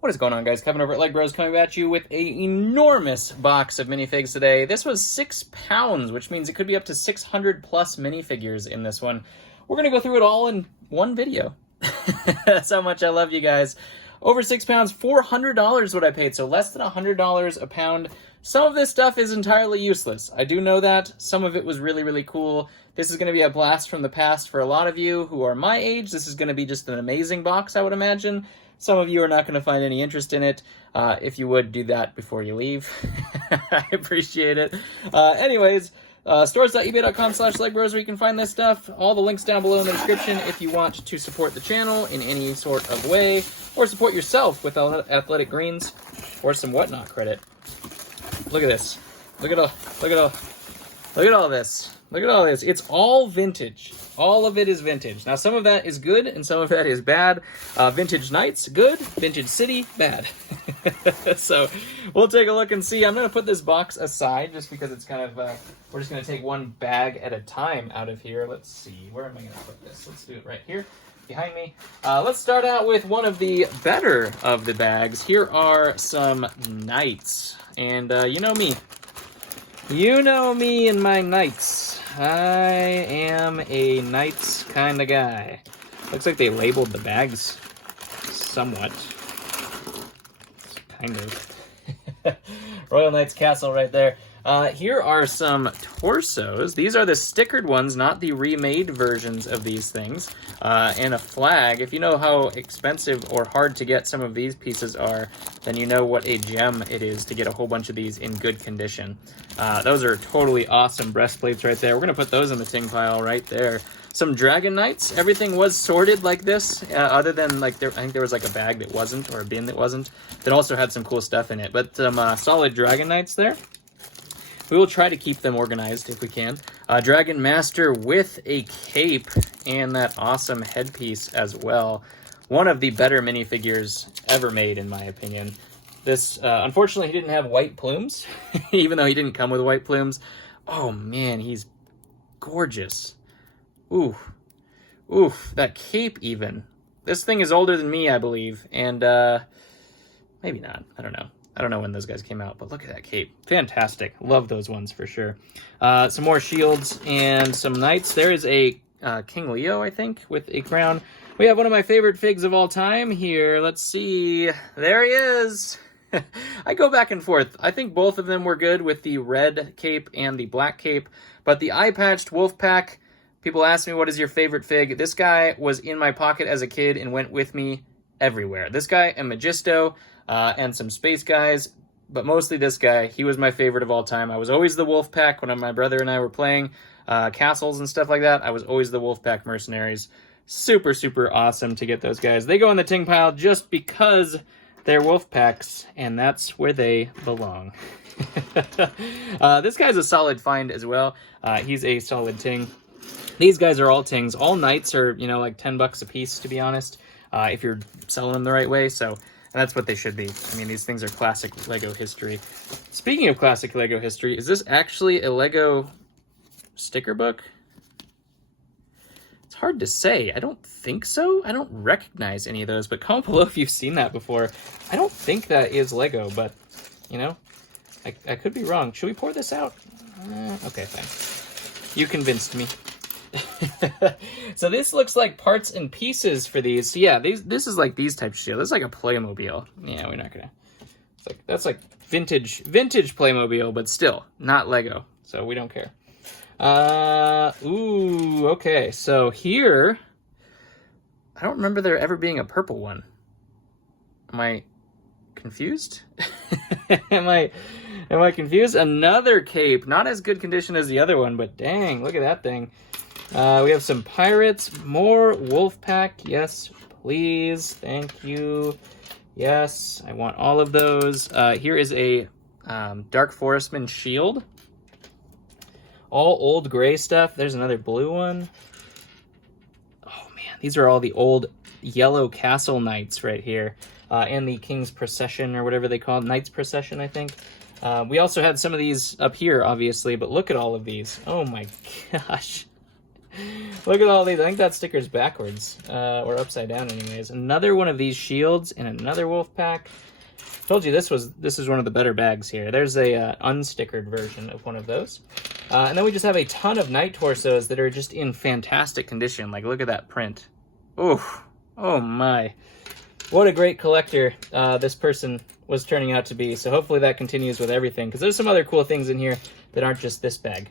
What is going on, guys? Kevin over at Legbros coming at you with an enormous box of minifigs today. This was 6 pounds, which means it could be up to 600 plus minifigures in this one. We're going to go through it all in one video. That's how much I love you guys. Over 6 pounds, $400 what I paid, so less than $100 a pound. Some of this stuff is entirely useless. I do know that. Some of it was really, really cool. This is going to be a blast from the past for a lot of you who are my age. This is going to be just an amazing box, I would imagine. Some of you are not going to find any interest in it. If you would, do that before you leave. I appreciate it. Anyways, stores.ebay.com/Legbros where you can find this stuff. All the links down below in the description if you want to support the channel in any sort of way, or support yourself with athletic greens or some whatnot credit. Look at this. Look at all this. Look at all this. It's all vintage. All of it is vintage. Now, some of that is good and some of that is bad. Vintage Knights, good. Vintage City, bad. So we'll take a look and see. I'm going to put this box aside just because it's kind of, we're just going to take one bag at a time out of here. Let's see. Where am I going to put this? Let's do it right here behind me. Let's start out with one of the better of the bags. Here are some Knights. And you know me. You know me and my Knights. I am a Knights kind of guy. Looks like they labeled the bags somewhat. Kind of. Royal Knights Castle right there. Here are some torsos. These are the stickered ones, not the remade versions of these things. And a flag. If you know how expensive or hard to get some of these pieces are, then you know what a gem it is to get a whole bunch of these in good condition. Those are totally awesome breastplates right there. We're going to put those in the ting pile right there. Some Dragon Knights. Everything was sorted like this, other than, like, I think there was like a bag that wasn't, or a bin that wasn't, that also had some cool stuff in it. But some solid Dragon Knights there. We will try to keep them organized if we can. Dragon Master with a cape and that awesome headpiece as well. One of the better minifigures ever made, in my opinion. This, unfortunately, he didn't have white plumes, even though he didn't come with white plumes. Oh, man, he's gorgeous. Ooh. Ooh, that cape even. This thing is older than me, I believe, and maybe not. I don't know. I don't know when those guys came out, but look at that cape. Fantastic. Love those ones for sure. Some more shields and some knights. There is a King Leo, I think, with a crown. We have one of my favorite figs of all time here. Let's see. There he is. I go back and forth. I think both of them were good with the red cape and the black cape, but the eye-patched wolf pack, people ask me, what is your favorite fig? This guy was in my pocket as a kid and went with me everywhere. This guy and Magisto, and some space guys, but mostly this guy. He was my favorite of all time. I was always the wolf pack when my brother and I were playing castles and stuff like that. I was always the wolf pack mercenaries. Super, super awesome to get those guys. They go in the ting pile just because they're wolf packs, and that's where they belong. This guy's a solid find as well. He's a solid ting. These guys are all tings. All knights are, you know, like $10 a piece, to be honest, if you're selling them the right way. So that's what they should be. I mean, these things are classic Lego history. Speaking of classic Lego history, is this actually a Lego sticker book? It's hard to say. I don't think so. I don't recognize any of those, but comment below if you've seen that before. I don't think that is Lego, but, you know, I could be wrong. Should we pour this out? Okay, fine. You convinced me. So this looks like parts and pieces for these. So yeah, this is like these types of shit. This is like a Playmobil. Yeah, we're not gonna. It's like, that's like vintage Playmobil, but still not Lego. So we don't care. Ooh, okay. So here, I don't remember there ever being a purple one. Am I confused? Am I confused? Another cape, not as good condition as the other one, but dang, look at that thing. We have some pirates, more wolf pack. Yes, please. Thank you. Yes, I want all of those. Here is a Dark Forestman shield. All old gray stuff. There's another blue one. Oh man, these are all the old yellow castle knights right here. And the King's Procession, or whatever they call it. Knight's Procession, I think. We also had some of these up here, obviously, but look at all of these. Oh my gosh. Look at all these. I think that sticker's backwards, or upside down anyways. Another one of these shields and another wolf pack. Told you this is one of the better bags here. There's a unstickered version of one of those. And then we just have a ton of Knight torsos that are just in fantastic condition. Like, look at that print. Oh my. What a great collector this person was turning out to be. So hopefully that continues with everything, because there's some other cool things in here that aren't just this bag.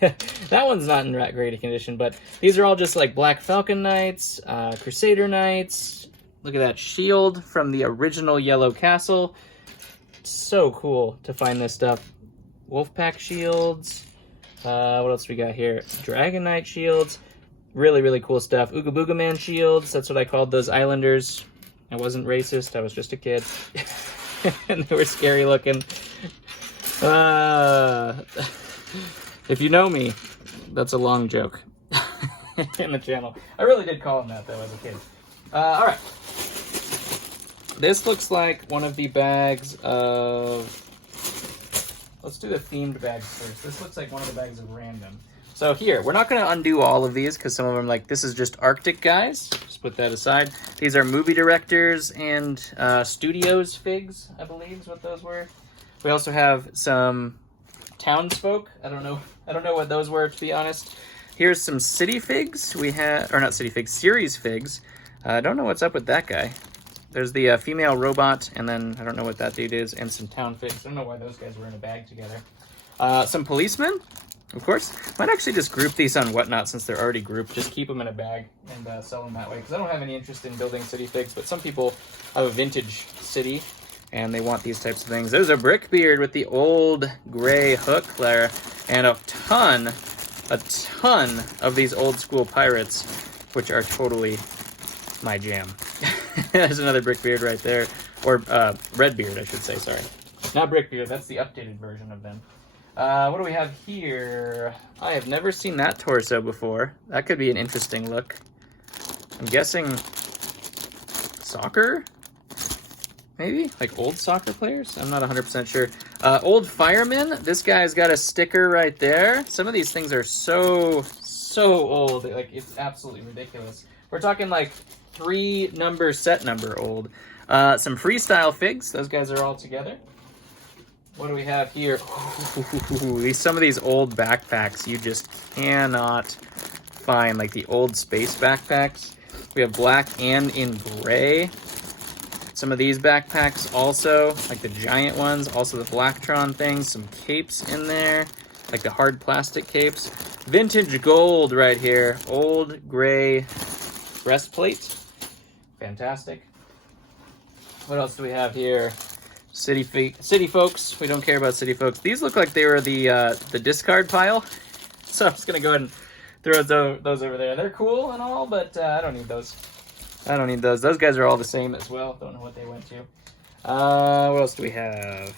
That one's not in that great a condition, but these are all just like Black Falcon Knights, Crusader Knights. Look at that shield from the original Yellow Castle. So cool to find this stuff. Wolfpack shields. What else we got here? Dragon Knight shields. Really, really cool stuff. Ooga Booga Man shields. That's what I called those Islanders. I wasn't racist. I was just a kid. And they were scary looking. If you know me, that's a long joke in the channel. I really did call him that, though, as a kid. All right. This looks like one of the bags of... Let's do the themed bags first. This looks like one of the bags of random. So here, we're not going to undo all of these because some of them, like, this is just Arctic guys. Just put that aside. These are movie directors and studios figs, I believe is what those were. We also have some townsfolk. I don't know what those were, to be honest. Here's some city figs. We have, or not city figs, series figs. I don't know what's up with that guy. There's the female robot, and then I don't know what that dude is, and some town figs. I don't know why those guys were in a bag together. Some policemen. Of course, might actually just group these on Whatnot since they're already grouped. Just keep them in a bag and sell them that way. Because I don't have any interest in building city figs, but some people have a vintage city and they want these types of things. There's a Brickbeard with the old gray hook there, and a ton of these old school pirates, which are totally my jam. There's another Brickbeard right there, or Redbeard, I should say. Sorry, not Brickbeard. That's the updated version of them. What do we have here? I have never seen that torso before. That could be an interesting look. I'm guessing soccer? Maybe? Like old soccer players? I'm not 100% sure. Old fireman. This guy's got a sticker right there. Some of these things are so old. Like, it's absolutely ridiculous. We're talking like 3-number set number old. Some freestyle figs. Those guys are all together. What do we have here? Some of these old backpacks you just cannot find, like the old space backpacks. We have black and in gray. Some of these backpacks also, like the giant ones, also the Blacktron things, some capes in there, like the hard plastic capes. Vintage gold right here, old gray breastplate. Fantastic. What else do we have here? City folks. We don't care about city folks. These look like they were the discard pile. So I'm just going to go ahead and throw those over there. They're cool and all, but I don't need those. I don't need those. Those guys are all the same as well. Don't know what they went to. What else do we have?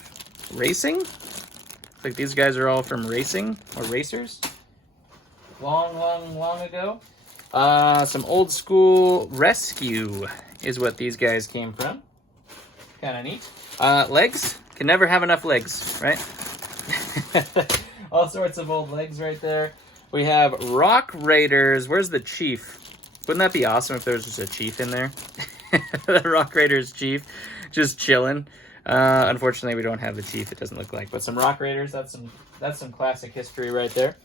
Racing? Looks like these guys are all from racing or racers. Long ago. Some old school rescue is what these guys came from. Kind of neat. Legs. Can never have enough legs, right? All sorts of old legs right there. We have Rock Raiders. Where's the chief? Wouldn't that be awesome if there was just a chief in there? The Rock Raiders chief just chilling. Unfortunately, we don't have the chief. It doesn't look like. But some Rock Raiders. That's some classic history right there.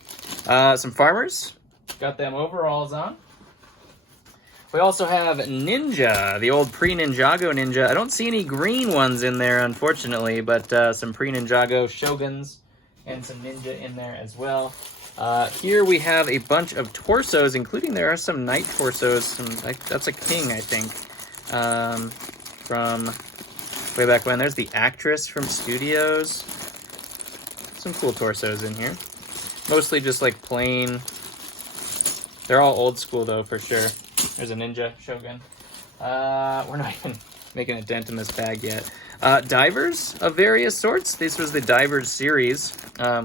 Some farmers. Got them overalls on. We also have Ninja, the old pre-Ninjago Ninja. I don't see any green ones in there, unfortunately, but some pre-Ninjago Shoguns and some Ninja in there as well. Here we have a bunch of torsos, including there are some Knight torsos. That's a king, I think, from way back when. There's the actress from Studios. Some cool torsos in here. Mostly just like plain. They're all old school, though, for sure. There's a Ninja Shogun. We're not even making a dent in this bag yet. Divers of various sorts. This was the Divers series,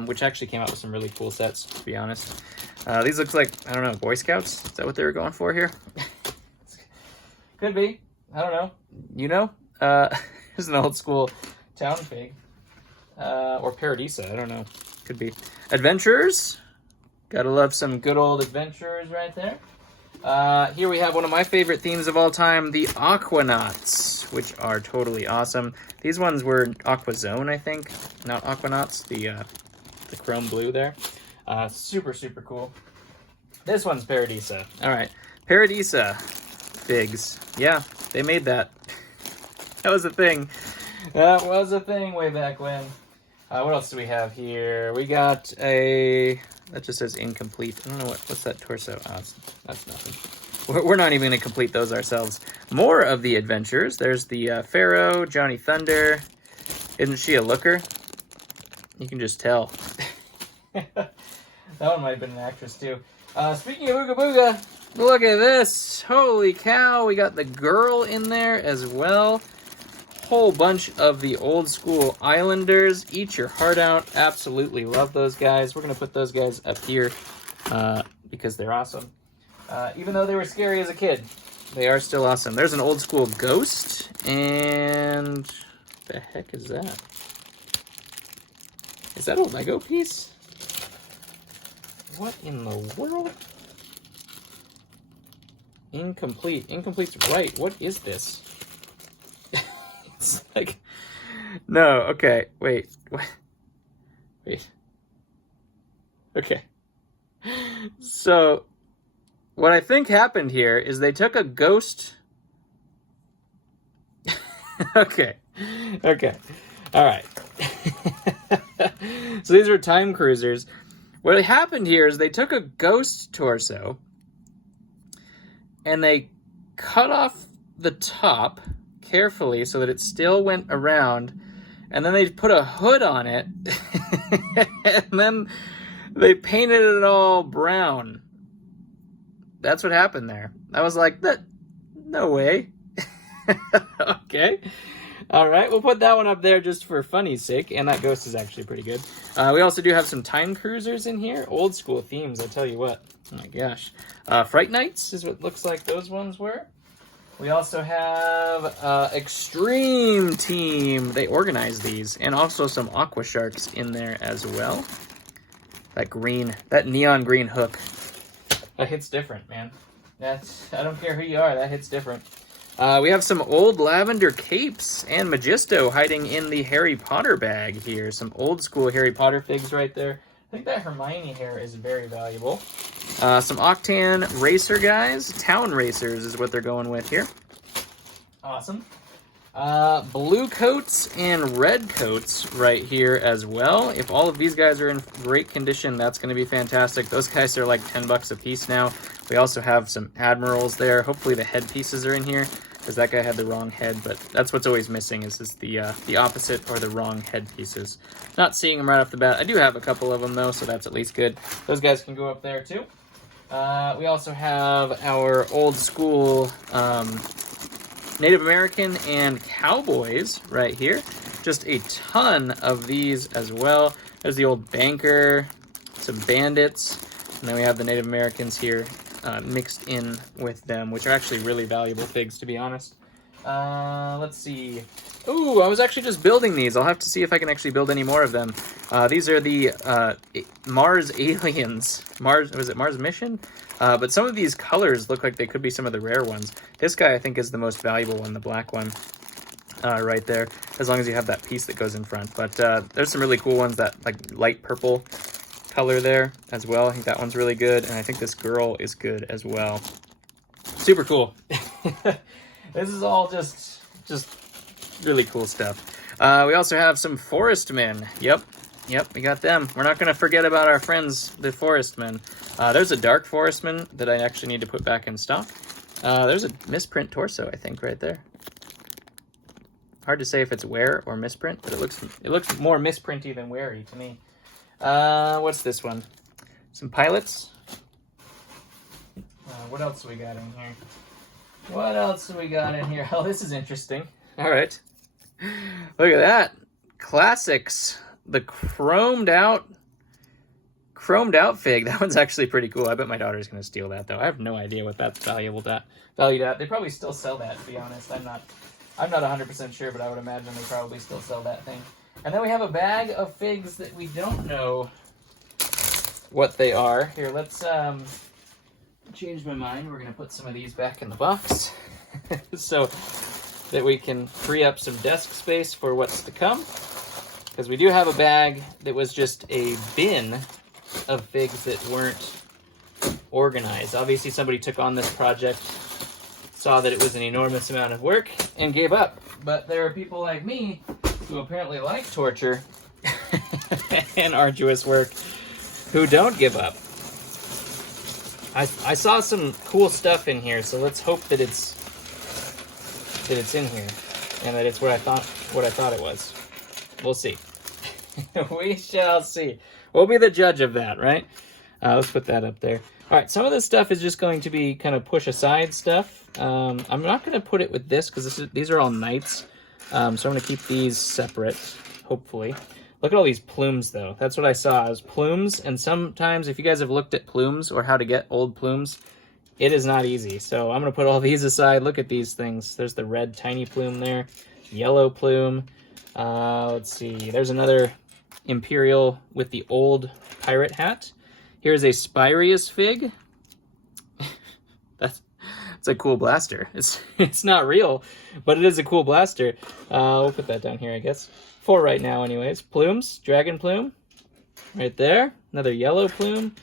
which actually came out with some really cool sets, to be honest. These looks like, I don't know, Boy Scouts? Is that what they were going for here? Could be. I don't know. You know? Here's an old school town fig. Or Paradisa, I don't know. Could be. Adventurers. Gotta love some good old adventurers right there. Here we have one of my favorite themes of all time, the Aquanauts, which are totally awesome. These ones were Aqua Zone, I think, not Aquanauts, the chrome blue there. Super, super cool. This one's Paradisa. All right, Paradisa figs. Yeah, they made that. That was a thing. That was a thing way back when. What else do we have here? We got a... That just says incomplete. I don't know what's that torso. Oh, that's nothing. We're not even going to complete those ourselves. More of the adventures. There's the Pharaoh, Johnny Thunder. Isn't she a looker? You can just tell. That one might have been an actress too. Speaking of Ooga Booga, look at this. Holy cow. We got the girl in there as well. Whole bunch of the old school Islanders. Eat your heart out. Absolutely love those guys. We're going to put those guys up here because they're awesome. Even though they were scary as a kid, they are still awesome. There's an old school Ghost. And what the heck is that? Is that a Lego piece? What in the world? Incomplete. Incomplete's right. What is this? It's like, no, okay, wait. Okay. So, what I think happened here is they took a Ghost. Okay, all right. So these are time cruisers. What happened here is they took a Ghost torso and they cut off the top carefully so that it still went around, and then they put a hood on it, and then they painted it all brown. That's what happened there. I was like, no way. Okay. All right, we'll put that one up there just for funny's sake, and that Ghost is actually pretty good. We also do have some time cruisers in here. Old school themes, I tell you what. Oh my gosh. Fright Nights is what looks like those ones were. We also have Extreme Team. They organize these. And also some Aqua Sharks in there as well. That neon green hook. That hits different, man. I don't care who you are, that hits different. We have some old lavender capes and Magisto hiding in the Harry Potter bag here. Some old school Harry Potter figs right there. I think that Hermione hair is very valuable. Some Octan Racer guys. Town Racers is what they're going with here. Awesome. Blue coats and red coats right here as well. If all of these guys are in great condition, that's going to be fantastic. Those guys are like 10 bucks a piece now. We also have some Admirals there. Hopefully the headpieces are in here, because that guy had the wrong head, but that's what's always missing is just the opposite or the wrong headpieces. Not seeing them right off the bat. I do have a couple of them though, so that's at least good. Those guys can go up there too. We also have our old school Native American and Cowboys right here. Just a ton of these as well. There's the old Banker, some Bandits, and then we have the Native Americans here mixed in with them, which are actually really valuable figs, to be honest. Let's see. Ooh, I was actually just building these. I'll have to see if I can actually build any more of them. These are the Mars aliens. Was it Mars Mission? But some of these colors look like they could be some of the rare ones. This guy, I think, is the most valuable one, the black one. Right there, as long as you have that piece that goes in front. But there's some really cool ones, that like light purple color there as well. I think that one's really good, and I think this girl is good as well. Super cool. This is all just really cool stuff. We also have some Forest Men. Yep, we got them. We're not going to forget about our friends, the Forest Men. There's a Dark Forest Man that I actually need to put back in stock. There's a misprint torso, I think, right there. Hard to say if it's wear or misprint, but it looks more misprinty than weary to me. What's this one? Some Pilots. What else do we got in here? Oh, this is interesting. All right. Look at that. Classics. The chromed out fig. That one's actually pretty cool. I bet my daughter's going to steal that, though. I have no idea what that's valued at. They probably still sell that, to be honest. I'm not 100% sure, but I would imagine they probably still sell that thing. And then we have a bag of figs that we don't know what they are. Here, let's change my mind. We're going to put some of these back in the box so that we can free up some desk space for what's to come. Because we do have a bag that was just a bin of figs that weren't organized. Obviously, somebody took on this project, saw that it was an enormous amount of work, and gave up. But there are people like me who apparently like torture and arduous work who don't give up. I saw some cool stuff in here, so let's hope that it's in here and that it's what I thought it was. We'll see. We shall see. We'll be the judge of that, right? Let's put that up there. All right, some of this stuff is just going to be kind of push aside stuff. I'm not going to put it with this because these are all knights. So I'm going to keep these separate, hopefully. Look at all these plumes, though. That's what I saw. It was plumes, and sometimes if you guys have looked at plumes or how to get old plumes, it is not easy. So I'm going to put all these aside. Look at these things. There's the red tiny plume there, yellow plume. Let's see. There's another imperial with the old pirate hat. Here's a Spirius fig. That's a cool blaster. It's not real, but it is a cool blaster. We'll put that down here, I guess. For right now, anyways. Plumes, dragon plume, right there. Another yellow plume.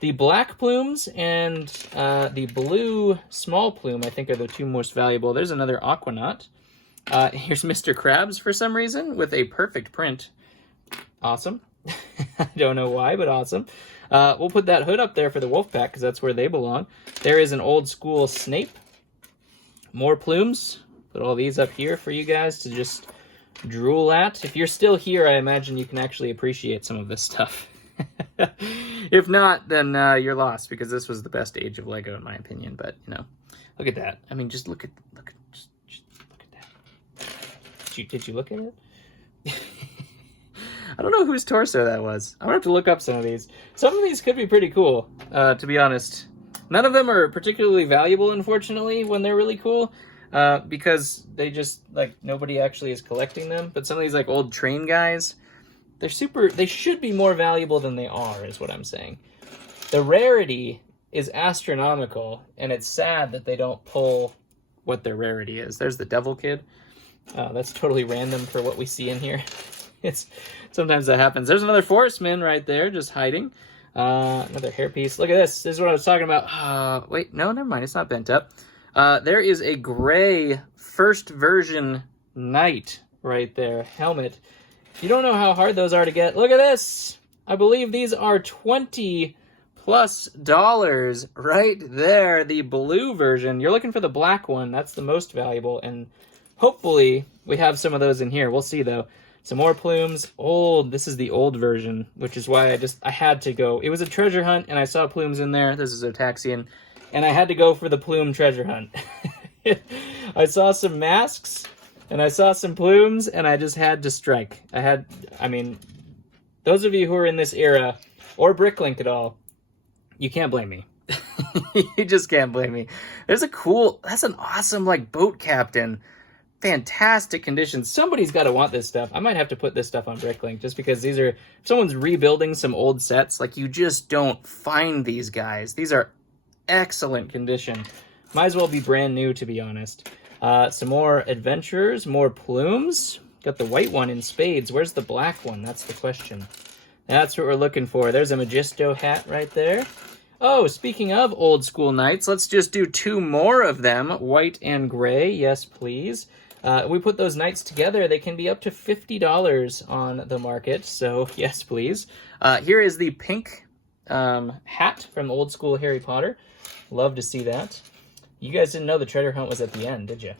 The black plumes and the blue small plume, I think, are the two most valuable. There's another aquanaut. Here's Mr. Krabs for some reason with a perfect print. Awesome. I don't know why, but awesome. We'll put that hood up there for the wolf pack because that's where they belong. There is an old school Snape. More plumes. Put all these up here for you guys to just drool at. If you're still here, I imagine you can actually appreciate some of this stuff. If not, then you're lost because this was the best age of Lego in my opinion. But you know, look at that. I mean, just look at that. Did you look at it? I don't know whose torso that was. I'm gonna have to look up some of these. Some of these could be pretty cool, to be honest. None of them are particularly valuable, unfortunately, when they're really cool. Because they just, like, nobody actually is collecting them. But some of these, like, old train guys, they should be more valuable than they are, is what I'm saying. The rarity is astronomical, and it's sad that they don't pull what their rarity is. There's the Devil Kid. That's totally random for what we see in here. Sometimes that happens. There's another Forestman right there, just hiding. Another hairpiece. Look at this. This is what I was talking about. Wait, no, never mind. It's not bent up. There is a gray first version knight right there. Helmet. You don't know how hard those are to get. Look at this. I believe these are $20+ right there. The blue version. You're looking for the black one. That's the most valuable. And hopefully we have some of those in here. We'll see though. Some more plumes. Old. This is the old version, which is why I had to go. It was a treasure hunt, and I saw plumes in there. This is Otaxian, and I had to go for the plume treasure hunt. I saw some masks, and I saw some plumes, and I just had to strike. I mean, those of you who are in this era, or Bricklink at all, you can't blame me. You just can't blame me. That's an awesome, like, boat captain. Fantastic conditions. Somebody's got to want this stuff. I might have to put this stuff on Bricklink just because if someone's rebuilding some old sets, like, you just don't find these guys. These are excellent condition. Might as well be brand new, to be honest. Some more adventurers, more plumes. Got the white one in spades. Where's the black one? That's the question. That's what we're looking for. There's a Magisto hat right there. Oh, speaking of old school knights, let's just do two more of them. White and gray. Yes, please. We put those knights together. They can be up to $50 on the market. So, yes, please. Here is the pink hat from old school Harry Potter. Love to see that. You guys didn't know the treasure hunt was at the end, did you?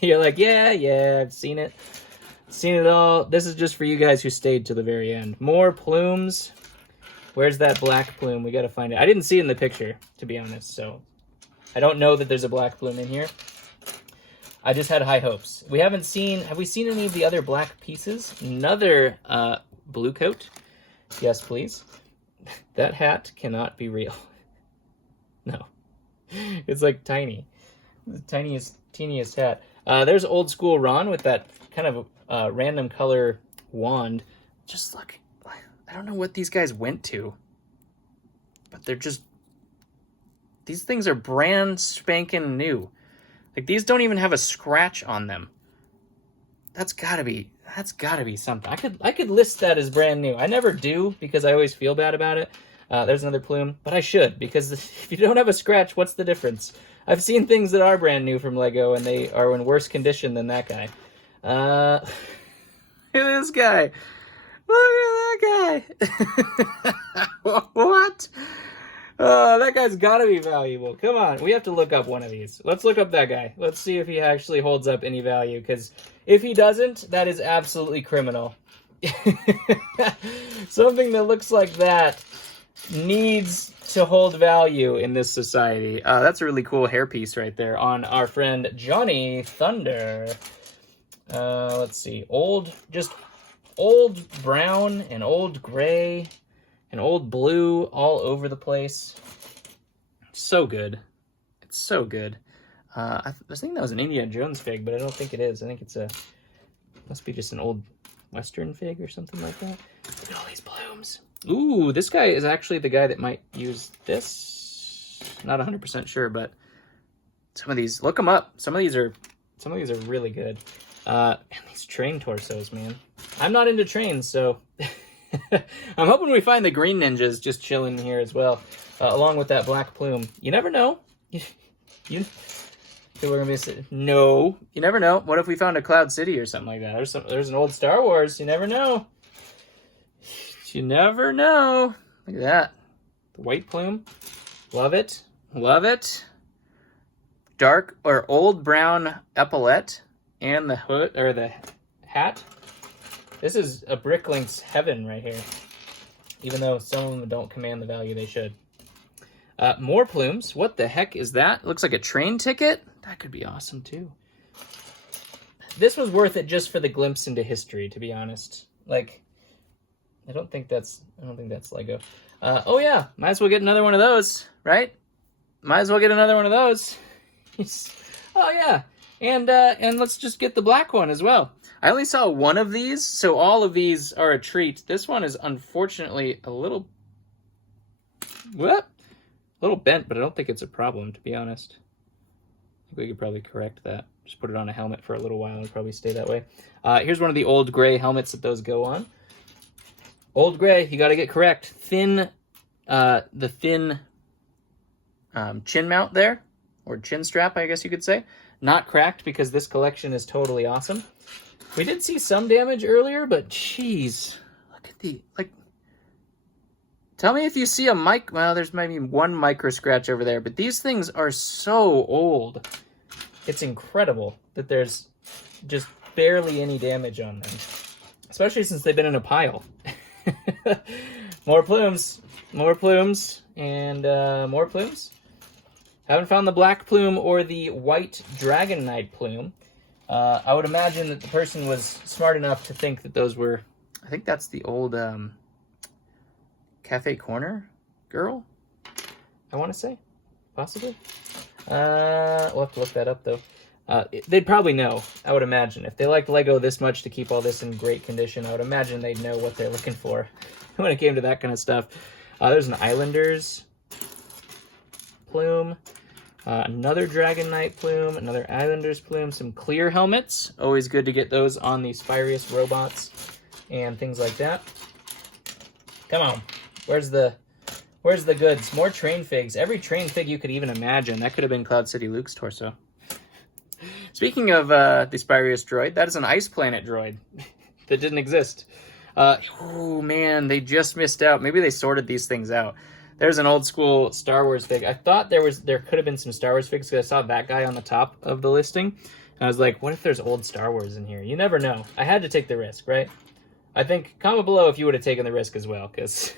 You're like, yeah, I've seen it. Seen it all. This is just for you guys who stayed to the very end. More plumes. Where's that black plume? We got to find it. I didn't see it in the picture, to be honest, so I don't know that there's a black plume in here. I just had high hopes. Have we seen any of the other black pieces? Another blue coat. Yes, please. That hat cannot be real. No. It's like tiny. The teeniest hat. There's old school Ron with that kind of random color wand. Just look. I don't know what these guys went to. but they're just, these things are brand spanking new. Like, these don't even have a scratch on them. That's gotta be something. I could list that as brand new. I never do because I always feel bad about it. There's another plume, but I should, because if you don't have a scratch, what's the difference? I've seen things that are brand new from Lego, and they are in worse condition than that guy. Look at this guy. Look at that guy. What? Oh, that guy's gotta be valuable. Come on, we have to look up one of these. Let's look up that guy. Let's see if he actually holds up any value, because if he doesn't, that is absolutely criminal. Something that looks like that needs to hold value in this society. That's a really cool hairpiece right there on our friend Johnny Thunder. Let's see. Just old brown and old gray and old blue all over the place. So good. It's so good. I was thinking that was an Indiana Jones fig, but I don't think it is. I think it's must be just an old Western fig or something like that. Look at all these plumes. Ooh, this guy is actually the guy that might use this. Not 100% sure, but some of these, look them up. Some of these are really good. And these train torsos, man. I'm not into trains, so I'm hoping we find the green ninjas just chilling here as well, along with that black plume. You never know. You we're gonna be no. You never know. What if we found a Cloud City or something like that? There's an old Star Wars. You never know. You never know. Look at that. The white plume. Love it. Love it. Dark or old brown epaulette and the hood or the hat. This is a Bricklink's heaven right here. Even though some of them don't command the value they should. More plumes. What the heck is that? Looks like a train ticket. That could be awesome too. This was worth it just for the glimpse into history, to be honest. Like, I don't think that's Lego. Oh yeah, might as well get another one of those, right? Might as well get another one of those. Oh yeah, and let's just get the black one as well. I only saw one of these, so all of these are a treat. This one is unfortunately a little bent, but I don't think it's a problem, to be honest. I think we could probably correct that. Just put it on a helmet for a little while and probably stay that way. Here's one of the old gray helmets that those go on. Old gray, you got to get correct. Thin, the thin chin mount there, or chin strap, I guess you could say. Not cracked because this collection is totally awesome. We did see some damage earlier, but jeez, look at the, like, tell me if you see a well, there's maybe one micro scratch over there, but these things are so old. It's incredible that there's just barely any damage on them, especially since they've been in a pile. More plumes, and more plumes. Haven't found the black plume or the white Dragon Knight plume. I would imagine that the person was smart enough to think that those were, I think that's the old Cafe Corner girl, I want to say, possibly. We'll have to look that up, though. They'd probably know, I would imagine. If they liked Lego this much to keep all this in great condition, I would imagine they'd know what they're looking for when it came to that kind of stuff. There's an Islanders plume, another Dragon Knight plume, another Islanders plume, some clear helmets. Always good to get those on the Spirius robots and things like that. Come on. Where's the goods? More train figs. Every train fig you could even imagine. That could have been Cloud City Luke's torso. Speaking of the Spirius droid, that is an Ice Planet droid that didn't exist. Oh man, they just missed out. Maybe they sorted these things out. There's an old school Star Wars fig. I thought there could have been some Star Wars figs because I saw that guy on the top of the listing. And I was like, what if there's old Star Wars in here? You never know. I had to take the risk, right? I think comment below if you would have taken the risk as well, because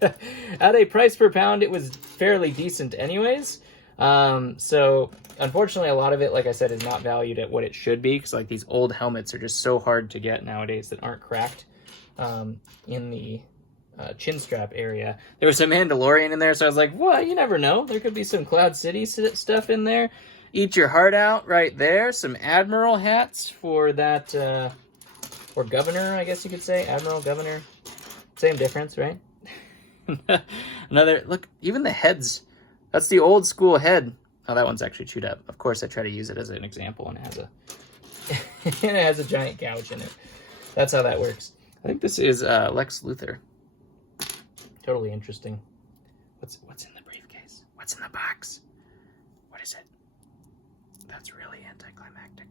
at a price per pound, it was fairly decent anyways. So unfortunately, a lot of it, like I said, is not valued at what it should be, because like these old helmets are just so hard to get nowadays that aren't cracked in the chin strap area. There was some Mandalorian in there, so I was like, what? You never know. There could be some Cloud City stuff in there. Eat your heart out right there. Some Admiral hats for that, or Governor, I guess you could say. Admiral, Governor. Same difference, right? Another, look, even the heads. That's the old school head. Oh, that one's actually chewed up. Of course, I try to use it as an example, and it has a and it has a giant couch in it. That's how that works. I think this is Lex Luthor. Totally interesting. What's in the briefcase? What's in the box? What is it? That's really anticlimactic.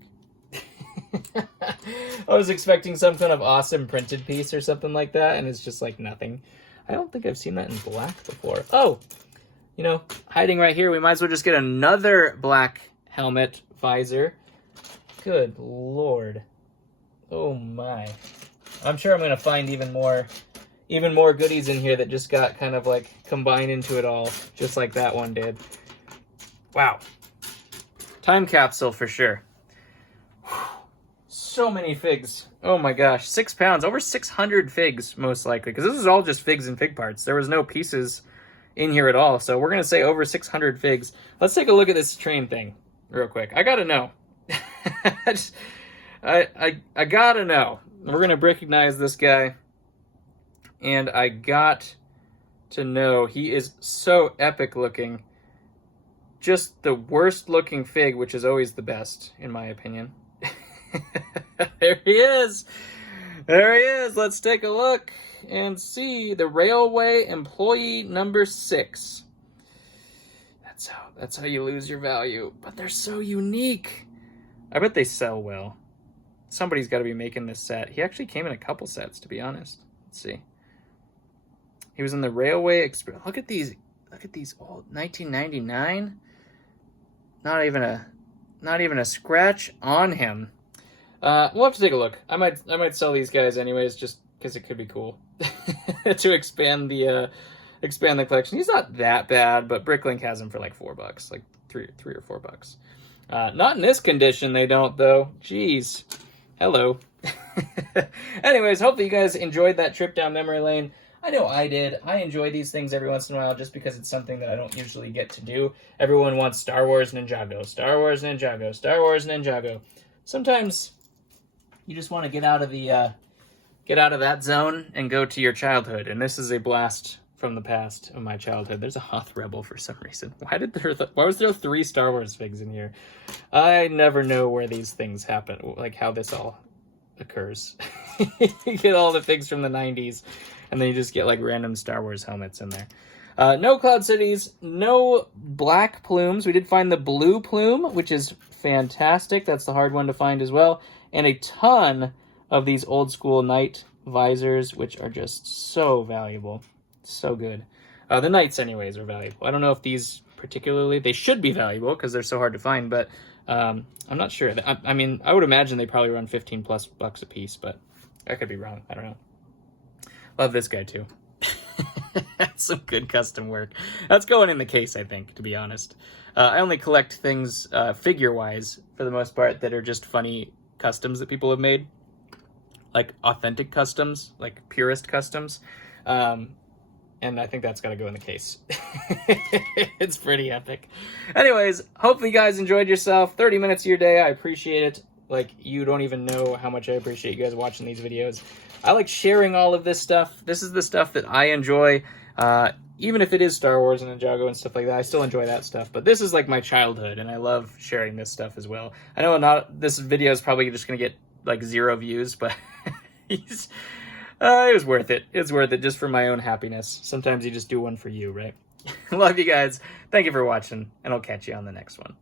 I was expecting some kind of awesome printed piece or something like that, and it's just like nothing. I don't think I've seen that in black before. Oh, you know, hiding right here, we might as well just get another black helmet visor. Good Lord. Oh my. I'm sure I'm going to find even more goodies in here that just got kind of like combined into it all, just like that one did. Wow. Time capsule for sure. So many figs. Oh my gosh. 6 pounds. Over 600 figs, most likely. Because this is all just figs and fig parts. There was no pieces in here at all. So we're going to say over 600 figs. Let's take a look at this train thing real quick. I got to know. I got to know. We're going to recognize this guy. And I got to know he is so epic looking. Just the worst looking fig, which is always the best, in my opinion. There he is. There he is. Let's take a look and see the railway employee number 6. That's how you lose your value. But they're so unique. I bet they sell well. Somebody's got to be making this set. He actually came in a couple sets, to be honest. Let's see. He was in the Railway Express. Look at these old 1999. Not even a scratch on him. We'll have to take a look. I might sell these guys anyways, just because it could be cool to expand the collection. He's not that bad, but Bricklink has him for like $4, like three or $4. Not in this condition, they don't though. Jeez. Hello. Anyways, hopefully you guys enjoyed that trip down memory lane. I know I did. I enjoy these things every once in a while just because it's something that I don't usually get to do. Everyone wants Star Wars Ninjago, Star Wars Ninjago, Star Wars Ninjago. Sometimes you just want to get out of that zone and go to your childhood, and this is a blast from the past of my childhood. There's a Hoth Rebel for some reason. Why was there 3 Star Wars figs in here? I never know where these things happen, like how this all occurs. You get all the figs from the 90s, and then you just get like random Star Wars helmets in there. No Cloud Cities, no black plumes. We did find the blue plume, which is fantastic. That's the hard one to find as well. And a ton of these old school knight visors, which are just so valuable. So good. The knights anyways are valuable. I don't know if these particularly, they should be valuable because they're so hard to find, but I'm not sure. I mean, I would imagine they probably run $15+ a piece, but I could be wrong. I don't know. Love this guy too. That's some good custom work. That's going in the case, I think, to be honest. I only collect things figure-wise, for the most part, that are just funny customs that people have made. Like authentic customs, like purist customs. And I think that's got to go in the case. It's pretty epic. Anyways, hopefully you guys enjoyed yourself. 30 minutes of your day, I appreciate it. Like, you don't even know how much I appreciate you guys watching these videos. I like sharing all of this stuff. This is the stuff that I enjoy. Even if it is Star Wars and Ninjago and stuff like that, I still enjoy that stuff. But this is like my childhood, and I love sharing this stuff as well. I know this video is probably just going to get like 0 views, but it was worth it. It's worth it just for my own happiness. Sometimes you just do one for you, right? Love you guys. Thank you for watching, and I'll catch you on the next one.